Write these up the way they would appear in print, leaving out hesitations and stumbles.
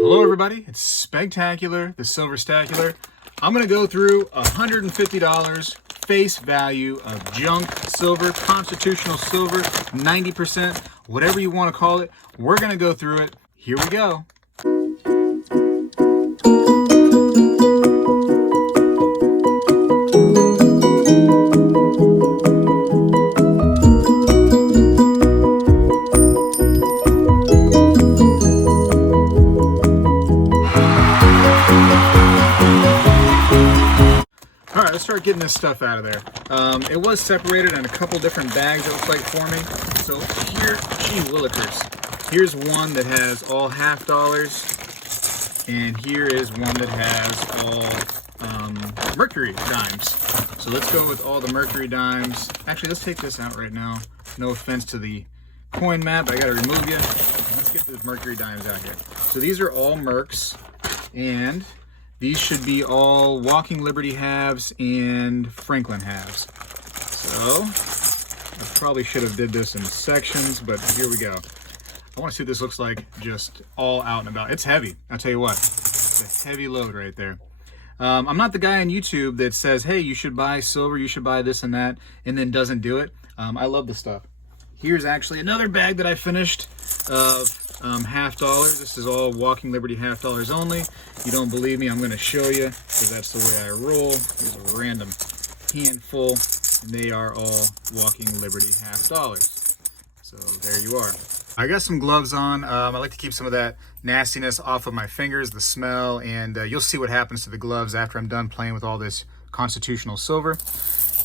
Hello everybody, it's Spectacular, the Silver Stacular. I'm going to go through $150 face value of junk silver, constitutional silver, 90%, whatever you want to call it. We're going to go through it. Here we go. Alright, let's start getting this stuff out of there. It was separated in a couple different bags, it looks like, for me. So here, gee willikers. Here's one that has all half dollars. And here is one that has all mercury dimes. So let's go with all the mercury dimes. Actually, let's take this out right now. No offense to the coin mat, but I gotta remove you. Let's get the mercury dimes out here. So these are all mercs, and these should be all Walking Liberty halves and Franklin halves. So I probably should have did this in sections, but here we go. I want to see what this looks like just all out and about. It's heavy, I'll tell you what. It's a heavy load right there. I'm not the guy on YouTube that says, hey, you should buy silver, you should buy this and that, and then doesn't do it. I love this stuff. Here's actually another bag that I finished of half dollars. This is all Walking Liberty half dollars only. You don't believe me, I'm going to show you, because that's the way I roll. Here's a random handful, and they are all Walking Liberty half dollars. So there you are. I got some gloves on. I like to keep some of that nastiness off of my fingers, the smell, and you'll see what happens to the gloves after I'm done playing with all this constitutional silver.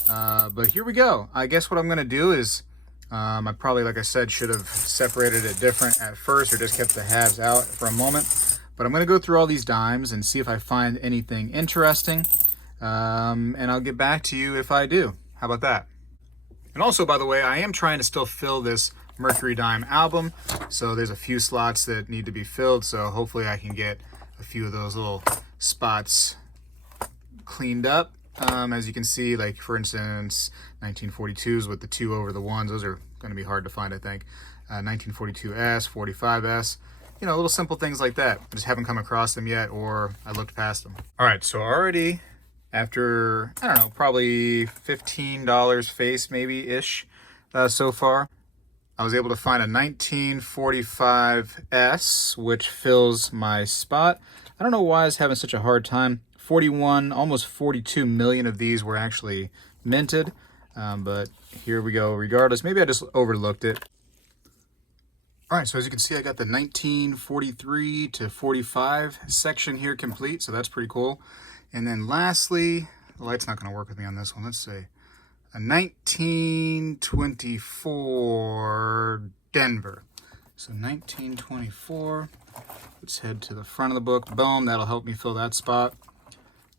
But here we go. I guess what I'm going to do is, I probably, like I said, should have separated it different at first, or just kept the halves out for a moment. But I'm going to go through all these dimes and see if I find anything interesting. And I'll get back to you if I do. How about that? And also, by the way, I am trying to still fill this Mercury Dime album. So there's a few slots that need to be filled. So hopefully I can get a few of those little spots cleaned up. As you can see, like for instance, 1942s with the 2 over the 1s. Those are going to be hard to find, I think. 1942S, 45S. You know, little simple things like that. I just haven't come across them yet, or I looked past them. All right, so already after, I don't know, probably $15 face maybe-ish so far, I was able to find a 1945S, which fills my spot. I don't know why I was having such a hard time. 41, almost 42 million of these were actually minted, but here we go regardless. Maybe I just overlooked it. All right, so as you can see, I got the 1943 to 45 section here complete, so that's pretty cool. And then lastly, the light's not going to work with me on this one. Let's see. A 1924 Denver. So 1924. Let's head to the front of the book. Boom, that'll help me fill that spot.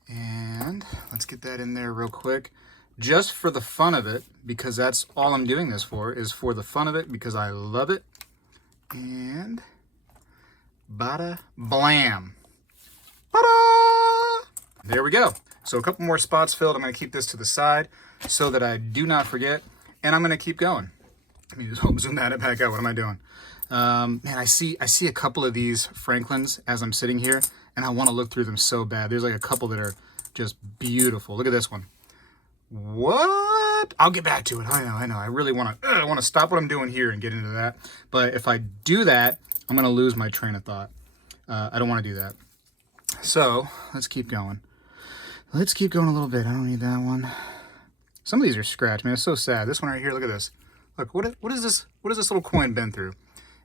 And let's get that in there real quick. Just for the fun of it, because that's all I'm doing this for, is for the fun of it, because I love it. And bada blam. Bada! There we go. So a couple more spots filled. I'm going to keep this to the side so that I do not forget. And I'm going to keep going. Let me just zoom that back out. What am I doing? Man, I see a couple of these Franklins as I'm sitting here, and I want to look through them so bad. There's like a couple that are just beautiful. Look at this one. What? I'll get back to it. I know. I really want to stop what I'm doing here and get into that. But if I do that, I'm going to lose my train of thought. I don't want to do that. So let's keep going. Let's keep going a little bit. I don't need that one. Some of these are scratched, man. It's so sad. This one right here, look at this. Look, what is this? What has this little coin been through?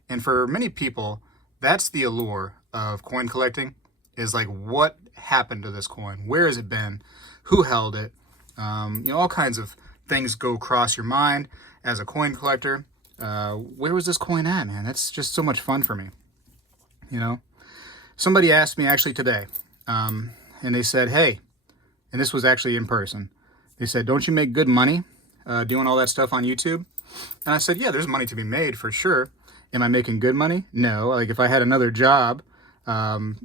And for many people, that's the allure of coin collecting, is like, what happened to this coin? Where has it been? Who held it? You know, all kinds of things go across your mind as a coin collector. Where was this coin at, man? That's just so much fun for me. You know, somebody asked me actually today, and they said, hey, and this was actually in person. They said, don't you make good money doing all that stuff on YouTube? And I said, yeah, there's money to be made for sure. Am I making good money? No. Like if I had another job,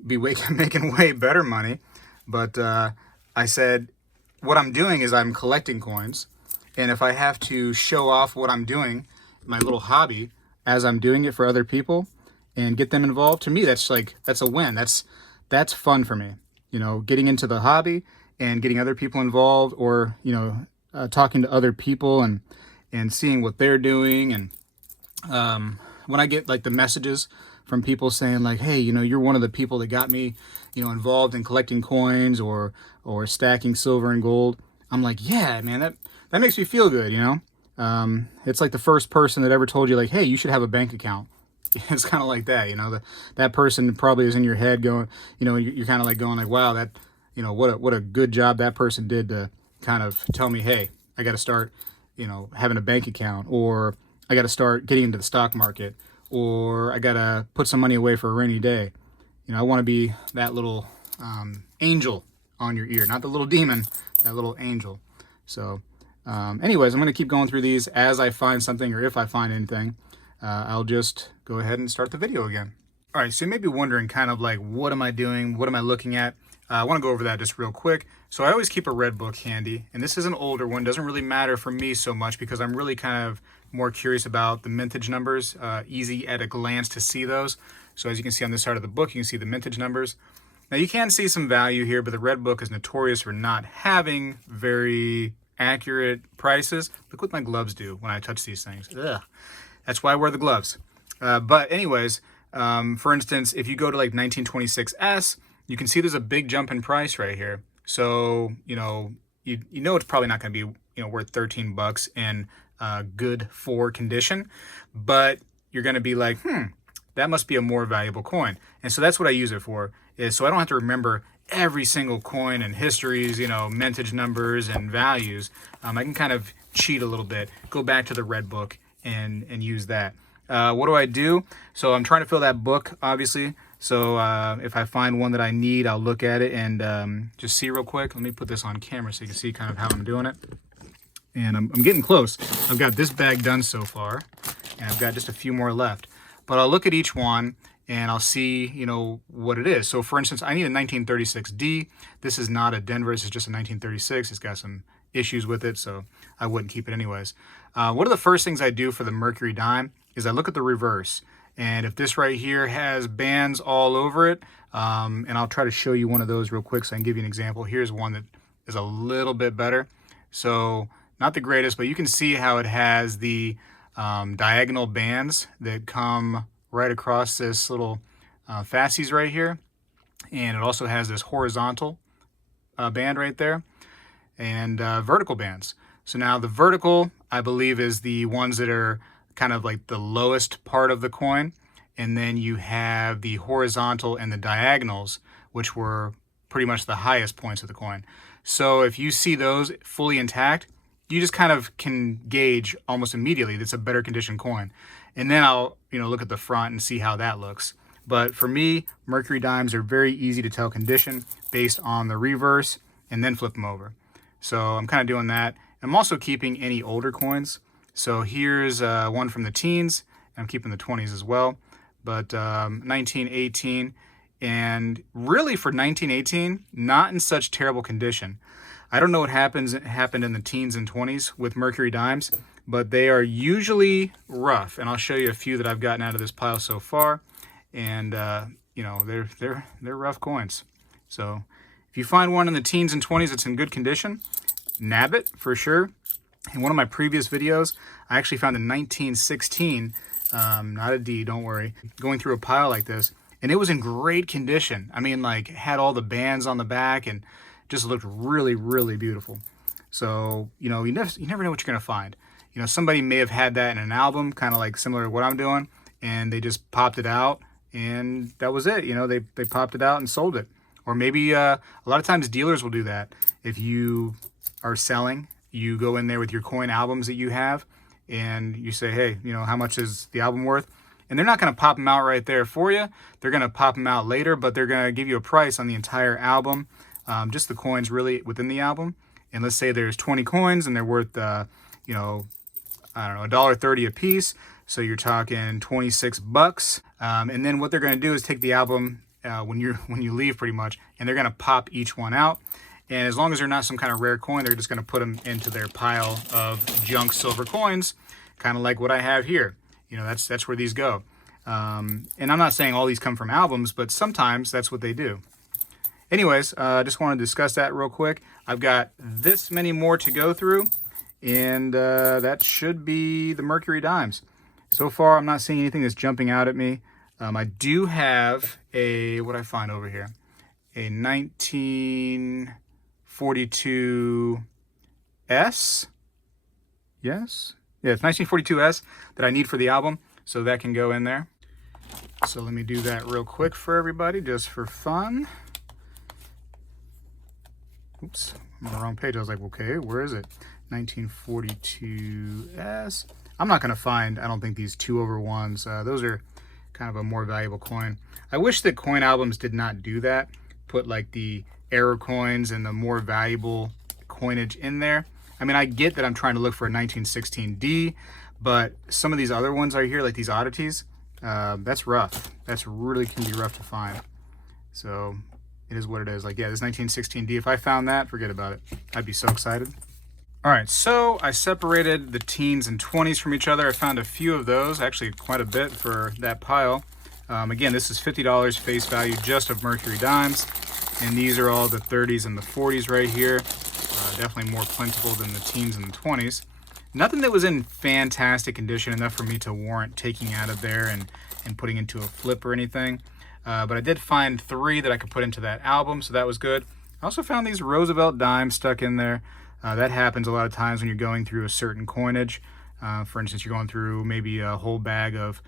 be making way better money. But I said, what I'm doing is I'm collecting coins. And if I have to show off what I'm doing, my little hobby, as I'm doing it for other people, and get them involved, to me, that's a win. That's fun for me. You know, getting into the hobby and getting other people involved, or, you know, talking to other people and seeing what they're doing. And when I get like the messages from people saying like, hey, you know, you're one of the people that got me, you know, involved in collecting coins or stacking silver and gold, I'm like, yeah, man, that makes me feel good, you know. It's like the first person that ever told you like, hey, you should have a bank account. It's kind of like that, you know. That person probably is in your head going, you know, you're kind of like going like, wow, that, you know, what a good job that person did to kind of tell me, hey, I got to start, you know, having a bank account, or I got to start getting into the stock market, or I got to put some money away for a rainy day. You know, I want to be that little angel on your ear, not the little demon, that little angel. So anyways, I'm going to keep going through these as I find something, or if I find anything, I'll just go ahead and start the video again. All right, so you may be wondering kind of like, what am I doing? What am I looking at? I want to go over that just real quick. So I always keep a red book handy, and this is an older one. Doesn't really matter for me so much because I'm really kind of more curious about the mintage numbers. Easy at a glance to see those. So as you can see on this side of the book, you can see the mintage numbers. Now you can see some value here, but the red book is notorious for not having very accurate prices. Look what my gloves do when I touch these things. Ugh. That's why I wear the gloves. But anyways, for instance, if you go to like 1926S, you can see there's a big jump in price right here. So, you know it's probably not going to be, you know, worth 13 bucks in good for condition, but you're going to be like, that must be a more valuable coin. And so that's what I use it for, is so I don't have to remember every single coin and histories, you know, mintage numbers and values. I can kind of cheat a little bit, go back to the red book and use that. What do I do? So I'm trying to fill that book, obviously. So if I find one that I need, I'll look at it and just see real quick. Let me put this on camera so you can see kind of how I'm doing it. And I'm getting close. I've got this bag done so far, and I've got just a few more left. But I'll look at each one and I'll see, you know, what it is. So for instance, I need a 1936D. This is not a Denver, this is just a 1936. It's got some issues with it, so I wouldn't keep it anyways. One of the first things I do for the Mercury dime is I look at the reverse. And if this right here has bands all over it, and I'll try to show you one of those real quick so I can give you an example. Here's one that is a little bit better. So not the greatest, but you can see how it has the diagonal bands that come right across this little fasces right here. And it also has this horizontal band right there, and vertical bands. So now the vertical, I believe, is the ones that are kind of like the lowest part of the coin, and then you have the horizontal and the diagonals, which were pretty much the highest points of the coin. So if you see those fully intact, you just kind of can gauge almost immediately that's a better condition coin. And then I'll, you know, look at the front and see how that looks. But for me, Mercury dimes are very easy to tell condition based on the reverse and then flip them over. So I'm kind of doing that. I'm also keeping any older coins. So here's one from the teens. I'm keeping the 20s as well. But 1918, and really for 1918, not in such terrible condition. I don't know what happened in the teens and 20s with Mercury dimes, but they are usually rough. And I'll show you a few that I've gotten out of this pile so far. And you know, they're rough coins. So if you find one in the teens and 20s that's in good condition, nab it for sure. In one of my previous videos, I actually found a 1916, not a D, don't worry, going through a pile like this, and it was in great condition. I mean, like, had all the bands on the back and just looked really, really beautiful. So, you know, you never know what you're going to find. You know, somebody may have had that in an album, kind of like similar to what I'm doing, and they just popped it out, and that was it. You know, they popped it out and sold it. Or maybe a lot of times dealers will do that. If you are selling, you go in there with your coin albums that you have, and you say, hey, you know, how much is the album worth? And they're not going to pop them out right there for you. They're going to pop them out later, but they're going to give you a price on the entire album, just the coins really within the album. And let's say there's 20 coins and they're worth, you know, I don't know, $1.30 a piece. So you're talking 26 bucks. And then what they're going to do is take the album when you leave pretty much, and they're going to pop each one out. And as long as they're not some kind of rare coin, they're just going to put them into their pile of junk silver coins, kind of like what I have here. You know, that's where these go. And I'm not saying all these come from albums, but sometimes that's what they do. Anyways, just want to discuss that real quick. I've got this many more to go through, and that should be the Mercury Dimes. So far, I'm not seeing anything that's jumping out at me. I do have a, what I find over here, a 1942 S. Yes? Yeah, it's 1942 S that I need for the album, so that can go in there. So let me do that real quick for everybody, just for fun. Oops, I'm on the wrong page. I was like, okay, where is it? 1942 S. I'm not going to find, I don't think, these 2/1s. Those are kind of a more valuable coin. I wish that coin albums did not do that. Put like the error coins and the more valuable coinage in there. I mean, I get that I'm trying to look for a 1916D, but some of these other ones are here, like these oddities, that's rough. That's really can be rough to find. So it is what it is. Like, yeah, this 1916D, if I found that, forget about it. I'd be so excited. All right, so I separated the teens and 20s from each other. I found a few of those, actually quite a bit for that pile. Again, this is $50 face value just of Mercury Dimes. And these are all the 30s and the 40s right here. Definitely more plentiful than the teens and the 20s. Nothing that was in fantastic condition, enough for me to warrant taking out of there and putting into a flip or anything. But I did find 3 that I could put into that album, so that was good. I also found these Roosevelt dimes stuck in there. That happens a lot of times when you're going through a certain coinage. For instance, you're going through maybe a whole bag of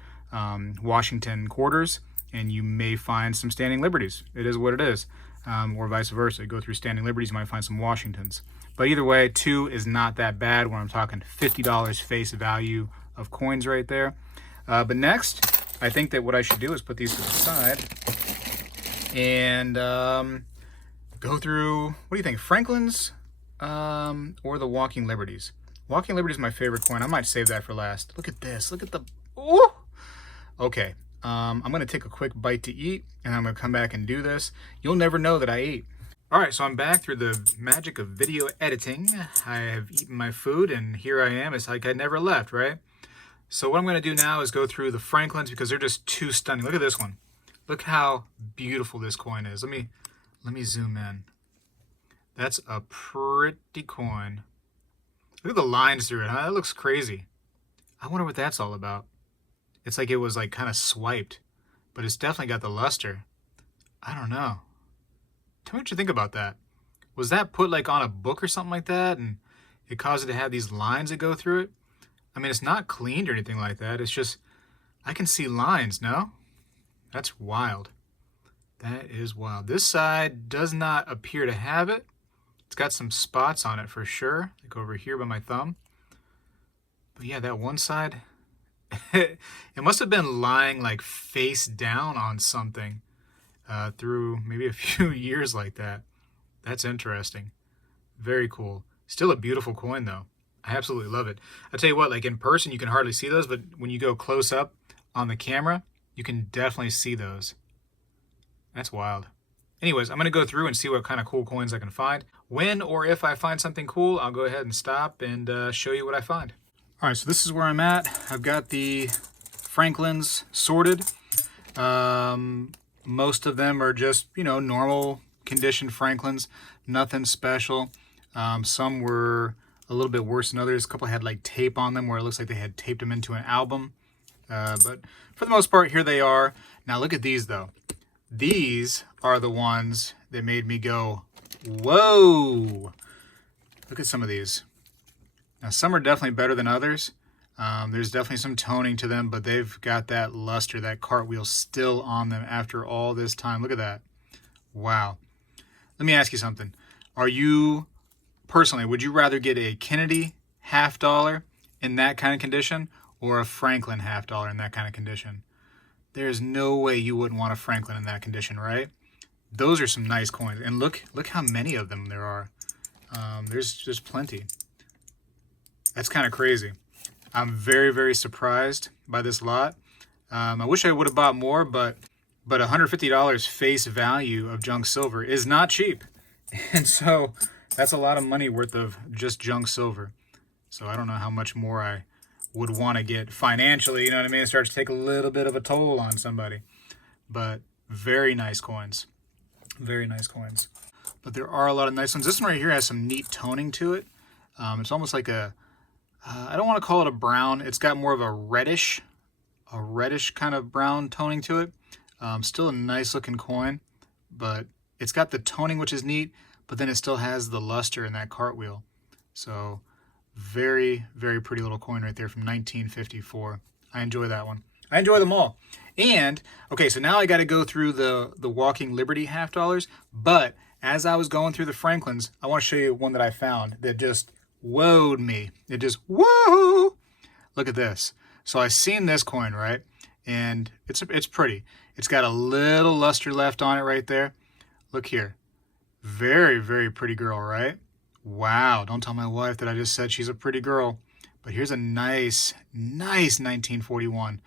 Washington quarters, and you may find some standing liberties. It is what it is. Or vice versa. You go through standing liberties, you might find some Washingtons. But either way, 2 is not that bad when I'm talking $50 face value of coins right there. But next, I think that what I should do is put these to the side and go through, what do you think, Franklin's or the Walking Liberties? Walking Liberty is my favorite coin. I might save that for last. Look at this. Look at the, ooh! Okay. I'm going to take a quick bite to eat, and I'm going to come back and do this. You'll never know that I ate. All right, so I'm back through the magic of video editing. I have eaten my food, and here I am. It's like I never left, right? So what I'm going to do now is go through the Franklins because they're just too stunning. Look at this one. Look how beautiful this coin is. Let me zoom in. That's a pretty coin. Look at the lines through it, huh? That looks crazy. I wonder what that's all about. It's like it was like kind of swiped, but it's definitely got the luster. I don't know. Tell me what you think about that. Was that put like on a book or something like that, and it caused it to have these lines that go through it? I mean, it's not cleaned or anything like that. It's just, I can see lines, no? That's wild. That is wild. This side does not appear to have it. It's got some spots on it for sure, like over here by my thumb. But yeah, that one side, it must have been lying like face down on something through maybe a few years like that. That's interesting. Very cool. Still a beautiful coin though. I absolutely love it. I tell you what, like in person you can hardly see those, but when you go close up on the camera, you can definitely see those. That's wild. Anyways, I'm going to go through and see what kind of cool coins I can find. When or if I find something cool, I'll go ahead and stop and show you what I find. All right, so this is where I'm at. I've got the Franklins sorted. Most of them are just, you know, normal condition Franklins, nothing special. Some were a little bit worse than others. A couple had like tape on them where it looks like they had taped them into an album. But for the most part, here they are. Now look at these though. These are the ones that made me go, whoa. Look at some of these. Now, some are definitely better than others. There's definitely some toning to them, but they've got that luster, that cartwheel still on them after all this time. Look at that. Wow. Let me ask you something. Are you, personally, would you rather get a Kennedy $50 in that kind of condition or a Franklin $50 in that kind of condition? There's no way you wouldn't want a Franklin in that condition, right? Those are some nice coins. And look how many of them there are. There's just plenty. That's kind of crazy. I'm very, very surprised by this lot. I wish I would have bought more, but $150 face value of junk silver is not cheap. And so that's a lot of money worth of just junk silver. So I don't know how much more I would want to get financially, you know what I mean? It starts to take a little bit of a toll on somebody. But very nice coins. Very nice coins. But there are a lot of nice ones. This one right here has some neat toning to it. It's almost like a, I don't want to call it a brown. It's got more of a reddish kind of brown toning to it. Still a nice looking coin, but it's got the toning, which is neat, but then it still has the luster in that cartwheel. So very, very pretty little coin right there from 1954. I enjoy that one. I enjoy them all. And, okay, so now I got to go through the Walking Liberty half dollars, but as I was going through the Franklins, I want to show you one that I found that just wowed me. It just, whoa! Look at this. So I seen this coin, right? And it's pretty. It's got a little luster left on it right there. Look here. Very, very pretty girl, right? Wow, don't tell my wife that I just said she's a pretty girl. But here's a nice 1941.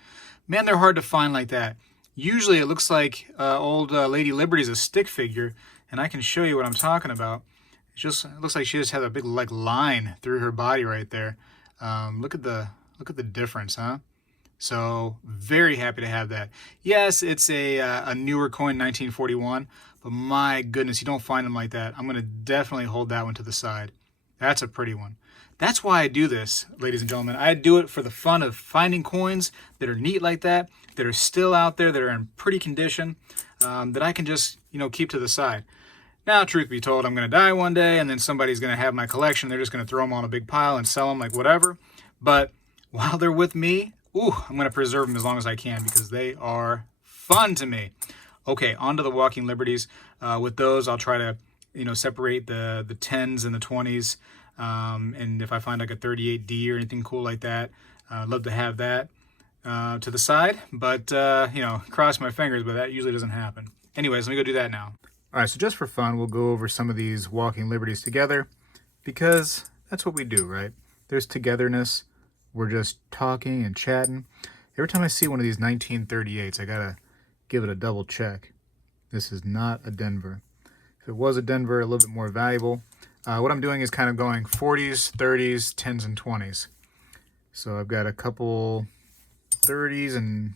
Man, they're hard to find like that. Usually it looks like old Lady Liberty's a stick figure, and I can show you what I'm talking about. It looks like she just has a big like line through her body right there. Look at the difference, huh? So very happy to have that. Yes, it's a newer coin, 1941, but my goodness, you don't find them like that. I'm going to definitely hold that one to the side. That's a pretty one. That's why I do this, ladies and gentlemen. I do it for the fun of finding coins that are neat like that are still out there, that are in pretty condition, that I can just, keep to the side. Now, truth be told, I'm going to die one day, and then somebody's going to have my collection. They're just going to throw them on a big pile and sell them like whatever. But while they're with me, I'm going to preserve them as long as I can because they are fun to me. Okay, on to the Walking Liberties. With those, I'll try to, separate the 10s and the 20s. And if I find like a 38D or anything cool like that, I'd love to have that to the side. But, cross my fingers, but that usually doesn't happen. Anyways, let me go do that now. All right, so just for fun, we'll go over some of these Walking Liberties together because that's what we do, right? There's togetherness. We're just talking and chatting. Every time I see one of these 1938s, I gotta give it a double check. This is not a Denver. If it was a Denver, a little bit more valuable. What I'm doing is kind of going 40s, 30s, 10s, and 20s. So I've got a couple 30s and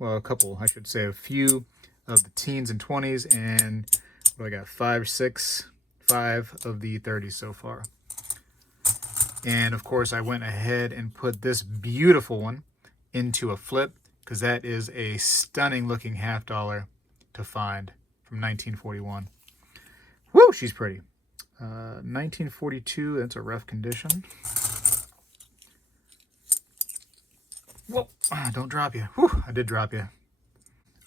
a couple, I should say, a few of the teens and 20s, and what do I got? 5 of the 30s so far. And of course, I went ahead and put this beautiful one into a flip because that is a stunning looking half dollar to find from 1941. Woo, she's pretty. 1942, that's a rough condition. Whoa, don't drop you. Whew, I did drop you.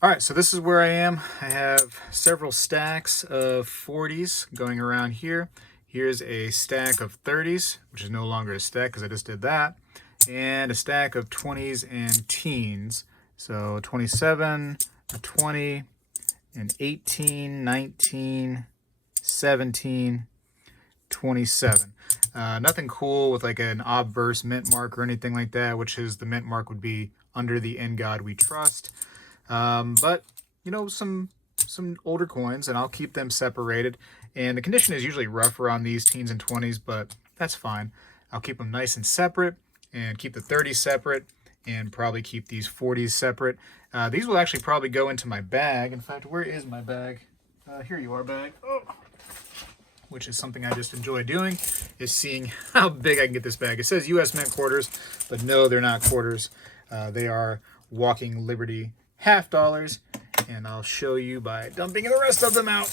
All right, so this is where I am. I have several stacks of 40s going around here. Here's a stack of 30s, which is no longer a stack because I just did that, and a stack of 20s and teens. So 27, a 20, an 18, 19, 17, 27. Nothing cool with like an obverse mint mark or anything like that, which is the mint mark would be under the In God We Trust. But, some older coins, and I'll keep them separated. And the condition is usually rougher on these teens and 20s, but that's fine. I'll keep them nice and separate and keep the 30s separate and probably keep these 40s separate. These will actually probably go into my bag. In fact, where is my bag? Here you are, bag. Oh. Which is something I just enjoy doing, is seeing how big I can get this bag. It says U.S. Mint quarters, but no, they're not quarters. They are Walking Liberty half dollars, and I'll show you by dumping the rest of them out.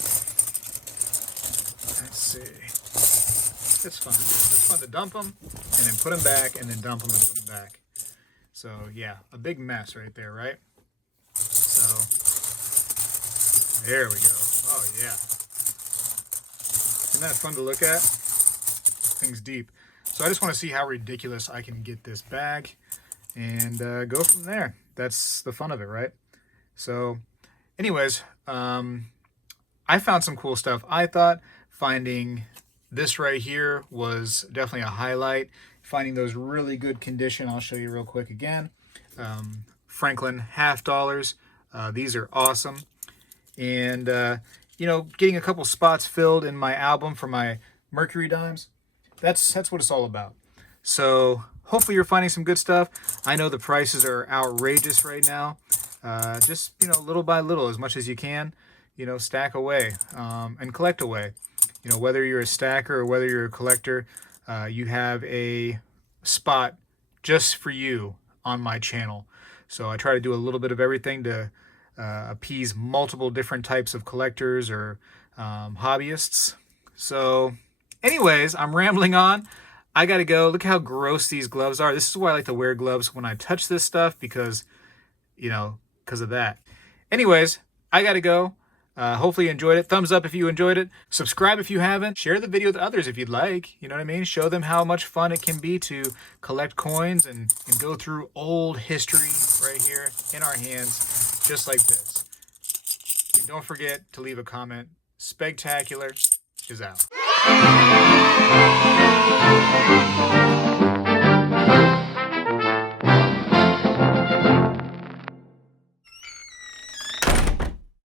Let's see. It's fun. It's fun to dump them and then put them back and then dump them and put them back. So yeah, a big mess right there, right? So there we go. Oh yeah. Isn't that fun to look at? Things deep. So I just want to see how ridiculous I can get this bag and go from there. That's the fun of it, right? So anyways, I found some cool stuff. I thought finding this right here was definitely a highlight. Finding those really good condition, I'll show you real quick again. Franklin half dollars. These are awesome. And, getting a couple spots filled in my album for my Mercury dimes, that's what it's all about. So hopefully you're finding some good stuff. I know the prices are outrageous right now. Just, you know, little by little, as much as you can, you know, stack away and collect away. You know, whether you're a stacker or whether you're a collector, you have a spot just for you on my channel. So I try to do a little bit of everything to appease multiple different types of collectors or hobbyists. So anyways, I'm rambling on. I gotta go. Look how gross these gloves are. This is why I like to wear gloves when I touch this stuff, because, you know, because of that. Anyways, I gotta go. Hopefully you enjoyed it. Thumbs up if you enjoyed it. Subscribe if you haven't. Share the video with others if you'd like. You know what I mean? Show them how much fun it can be to collect coins and go through old history right here in our hands, just like this. And don't forget to leave a comment. Spectacular is out.